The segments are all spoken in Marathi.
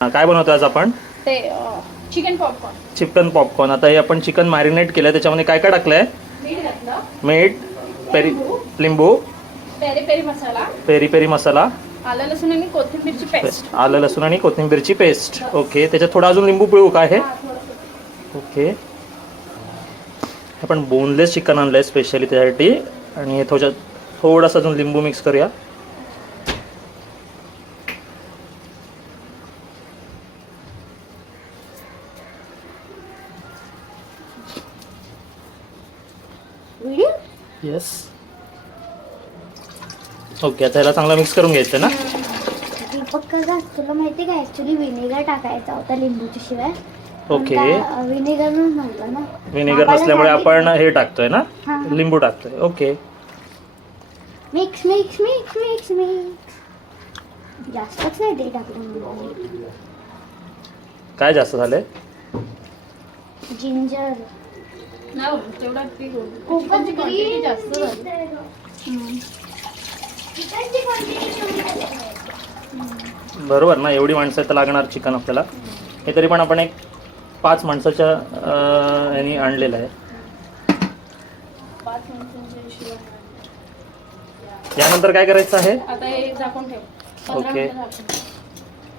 काय बनवतो आज आपण? ते चिकन पॉपकॉर्न. Chicken popcorn. आता हे आपण चिकन मॅरिनेट केलंय, त्याच्यामध्ये काय काय टाकलंय? मीठ घातलं, मीठ, लिंबू, पेरी पेरी मसाला, पेरी पेरी मसाला, आलं लसूण आणि कोथिंबीरची पेस्ट. आलं लसूण आणि कोथिंबीरची पेस्ट. ओके, त्याच्यात थोडा अजून लिंबू पिळू का? आहे ओके. आपण बोनलेस चिकन आणलंय स्पेशली त्यासाठी, आणि हे थोडासा अजून लिंबू मिक्स करूया. येस. ओके, आता याला चांगला मिक्स करून घ्यायचं ना. तुला माहिती का ऍक्च्युली विनेगर टाकायचा होता लिंबूच्या शिवाय. ओके, विनेगर नव्हतं ना. विनेगर नसल्यामुळे आपण हे टाकतोय ना, लिंबू टाकतोय. Okay, mix mix mix mix mix. जास्तच नाही ते टाकलं. काय जास्त झालंय? जिंजर तेवढा खूपच क्वांटिटी जास्त झाली. बरोबर ना, एवढी माणसं तर लागणार चिकन आपल्याला. हे तरी पण आपण एक 5 माणसाच्या ह्यानी आणलेलं आहे. 5 मिनिटांच्या हिशोबाने. यानंतर काय करायचं आहे? आता हे झाकून ठेव. 15 ओके. मिनिटं झाकून.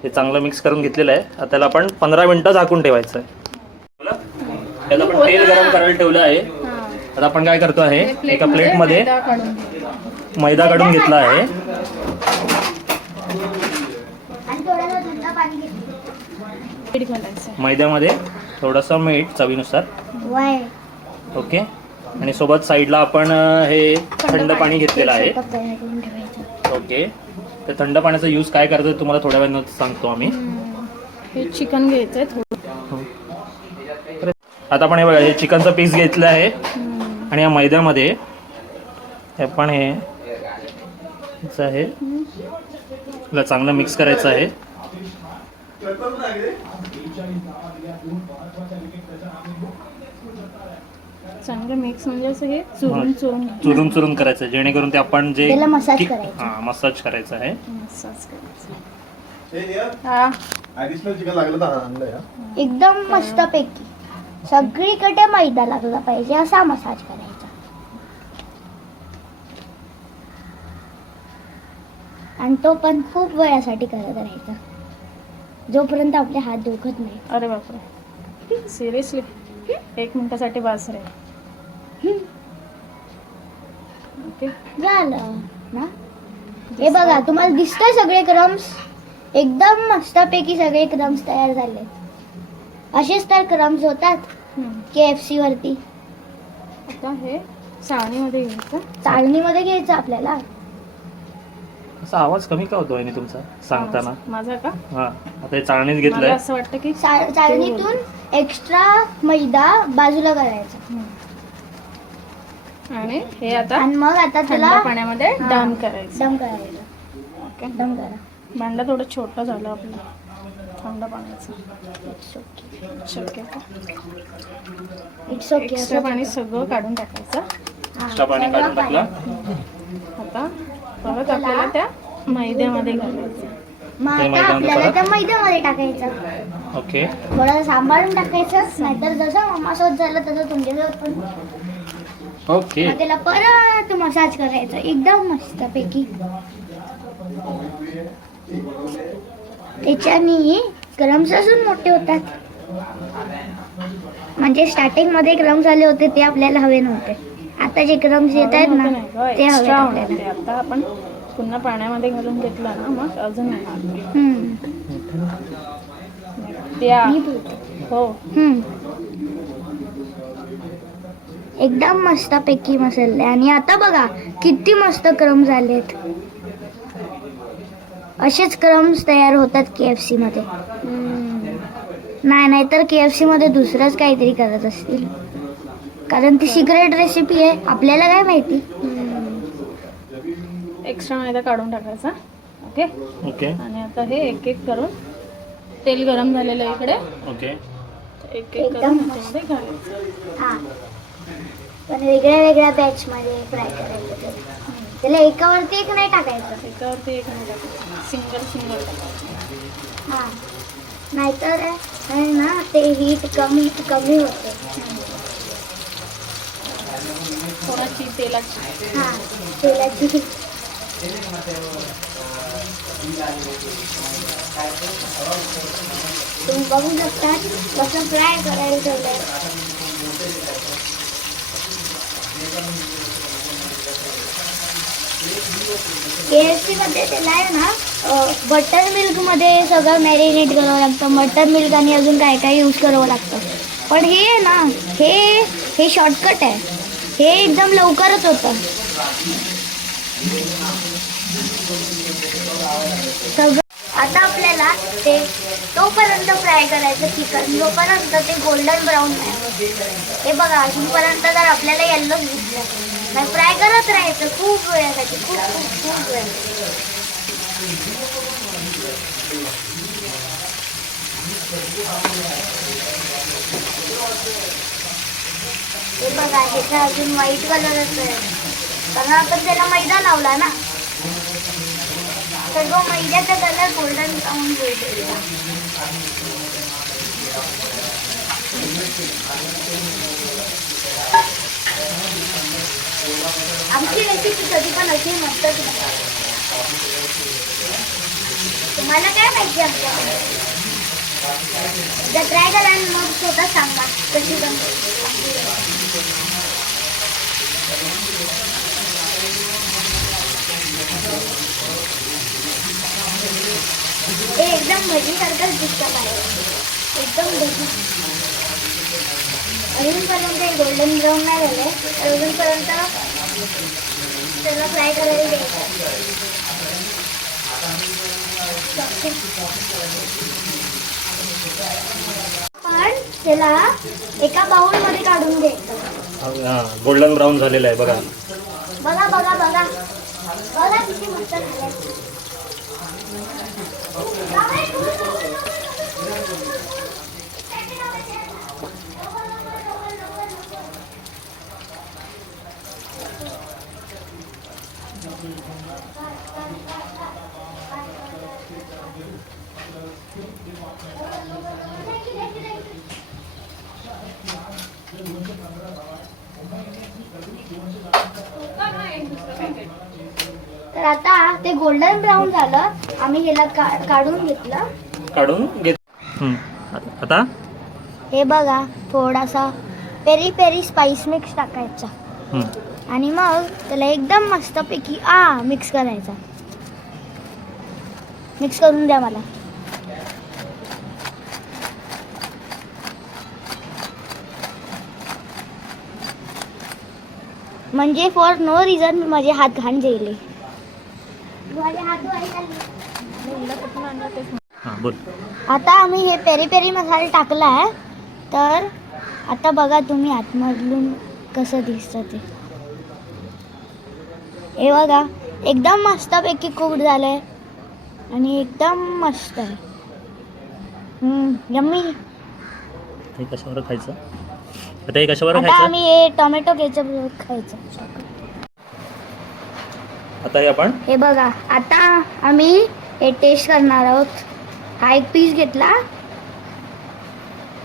हे चांगलं मिक्स करून घेतलेलं आहे. आता त्याला आपण 15 मिनिटं झाकून ठेवायचं आहे. त्याला आपण तेल गरम करायला ठेवलं आहे. आता आपण काय करतो आहे, एका प्लेटमध्ये मैदा काढून घे. मैदा काढून घेतला आहे. आणि थोडंसं थंड पाणी घेतलं. मीठ घालायचं. मैद्यामध्ये थोडंसं मीठ चवीनुसार. वाय ओके, आणि सोबत साईडला आपण हे थंड पाणी घेतलेलं आहे. ओके, तर थंड पाण्याचा यूज काय करतो तुम्हाला थोड्या वेळानं सांगतो आम्ही. हे चिकन घ्यायचंय थोडं. आता आपण हे बघा, हे चिकनचा पीस घेतलं आहे, आणि या मैद्यामध्ये हे पण हे आहे चांगलं मिक्स करायचं आहे. चांगलं मिक्स म्हणजे असं हे चुरून चुरून चुरून करायचं, जेणेकरून ते आपण जे त्याला मसाज करायचा. हां, मसाज करायचं आहे. मसाज करायचं. हा, ऍडिशनल चिकन लागलं तर आणलंय. एकदम मस्त पैकी सगळीकडे मैदा लागला पाहिजे असा मसाज करायचा. आणि तो पण खूप वेळासाठी करत राहायचा, जोपर्यंत आपले हात दुखत नाही. अरे बापरे, सिरियसली 1 मिनिटासाठी बास रे. ओके, झालं ना. हे बघा, तुम्हाला दिसतंय सगळे क्रम्स एकदम मस्तपैकी सगळे क्रम्स तयार झाले. असेच तर क्रम्स होतात KFC वरती. आता हे चाळणीमध्ये घ्यायचं. चाळणीमध्ये घ्यायचं आपल्याला. असा आवाज कमी का होतो आहे तुमचा सांगताना? माझा का? हां, आता हे चाळणीत मला घेतलंय. असं वाटतं की चाळणीतून एक्स्ट्रा मैदा बाजूला करायचा, आणि हे आता आणि मग आता थंड त्याला पाण्यामध्ये डम करायचं. दम करायचा. ओके, दम करा. भांडं थोडं छोटं झालं आपलं थंड पाण्याचं. शक्य का? It's okay. एक्स्ट्रा पाणी सगळं काढून टाकायचं. एक्स्ट्रा पाणी काढून टाकलं. आता परत आपल्याला त्या मैद्यामध्ये घालायचं. मग ते आता मैद्यामध्ये आपल्याला परत? त्या मैद्यामध्ये टाकायचं. ओके, थोडं सांभाळून टाकायचं, नाहीतर जसं मम्मासोबत झालं तसं तुमच्यासोबत पण. ओके. मग त्याला परत मसाज करायचा एकदम मस्त पैकी. त्याच्यानी क्रम्स अजून मोठे होतात. म्हणजे स्टार्टिंग मध्ये क्रम्स आले होते ते आपल्याला हवे नव्हते. आता जे क्रम्स येत आहेत ना ते हवे एक्स्ट्रा आपल्याला. होणार. आता आपण पुन्हा पाण्यामध्ये घालून घेतला ना, मग अजून येणार. त्या मी बोलते. हो, एकदम मस्त पैकी मसाले. आणि आता बघा किती मस्त क्रम्स आलेत. असेच क्रम्स तयार होतात KFC मध्ये. नाही तर KFC मध्ये दुसरंच काहीतरी करत असतील, कारण ती सिक्रेट रेसिपी आहे, आपल्याला काय माहिती. एक्स्ट्रा मैदा काढून टाकायचा. ओके, ओके, आणि आता हे एक एक करून तेल गरम झालेलं आहे इकडे. ओके. एक एक एकदम करून मस्त. त्यामध्ये घालायचं. हा, पण वेगळ्या वेगळ्या बॅच मध्ये फ्राय करायचं. त्याला एकावरती एक नाही टाकायचं. एकावरती एक नाही टाकायचं, सिंगल टाकायचं. हा, नाहीतर आहे ना ते हीट कमी कमी होते. थोडाशी तेलाची. हा तेलाची. तुम्ही बघू शकता कसं फ्राय करायला ठेवलंय. KFC मध्ये त्याला आहे ना बटर मिल्क मध्ये सगळं मॅरिनेट करावं लागतं. बटर मिल्क आणि अजून काय काय यूज करावं लागतं. पण हे आहे ना हे शॉर्टकट आहे. हे एकदम लवकरच होतं. सगळं आता आपल्याला ते तोपर्यंत फ्राय करायचं चिकन जोपर्यंत ते गोल्डन ब्राऊन नाही होत. हे बघा अजूनपर्यंत जर आपल्याला येल्लोच दिसलं नाही फ्राय करत राहायचं खूप वेळासाठी. खूप खूप खूप वेळ. हे बघा ह्याचा अजून व्हाईट कलरच आहे कारण आपण त्याला मैदा लावला ना. सगळं मैद्याचा कलर गोल्डन ब्राऊन होईल. आमची रेसिपी कधी पण अशी मस्तच नाही. तुम्हाला काय माहिती आमच्याकडे जर ट्राय करा आणि मग स्वतः सांगा कशी बनते. हे एकदम भजीसारखंच दिसतं बाहेर. एकदम भजी. अजूनपर्यंत हे गोल्डन ब्राऊन नाही झाले तर अजूनपर्यंत त्याला फ्राय करायला द्यायचं. पण त्याला एका बाउलमध्ये काढून घ्यायचं. हा गोल्डन ब्राऊन झालेलं आहे बघा. बघा बघा बघा बघा किती मस्त झालं. तर आता ते गोल्डन ब्राऊन झालं. आम्ही ह्याला काढून घेतलं. काढून घेत. आता हे बघा थोडासा पेरी पेरी स्पाइस मिक्स टाकायचा आणि मग त्याला एकदम मस्तपैकी मिक्स करायचा. मिक्स करून द्या मला. म्हणजे फॉर नो रिझन माझे हात घाण जेले. हां बोल. आता आम्ही हे पेरी पेरी मसाला टाकला आहे. तर आता बघा तुम्ही आतमधून कसं दिसतं ते. हे बघा एकदम मस्तपैकी कुक झालं आहे आणि एकदम मस्त आहे. यम्मी. हे कशावर खायचं आता? हे कशावर आता खायचं? आम्ही हे टोमॅटो केचप खायचं. आता हे आपण हे बघा आता आम्ही हे टेस्ट करणार आहोत. हा एक पीस घेतला.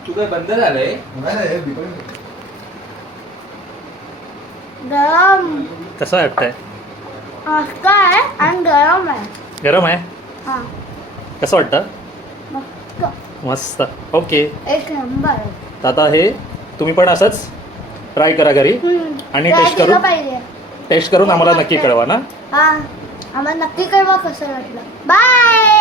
तू काय बंद झालंय? नाही बिलकुल. गरम कसं वाटतंय? मस्त आहे आणि गरम आहे. गरम आहे. हा कसं वाटतं? मस्त मस्त. ओके. एक नंबर. तर आता हे तुम्ही पण असंच ट्राय करा घरी आणि Try टेस्ट केलं करून पाहिजे. टेस्ट करून आम्हाला नक्की कळवा ना. हा आम्हाला नक्की कळवा कसं वाटलं. बाय.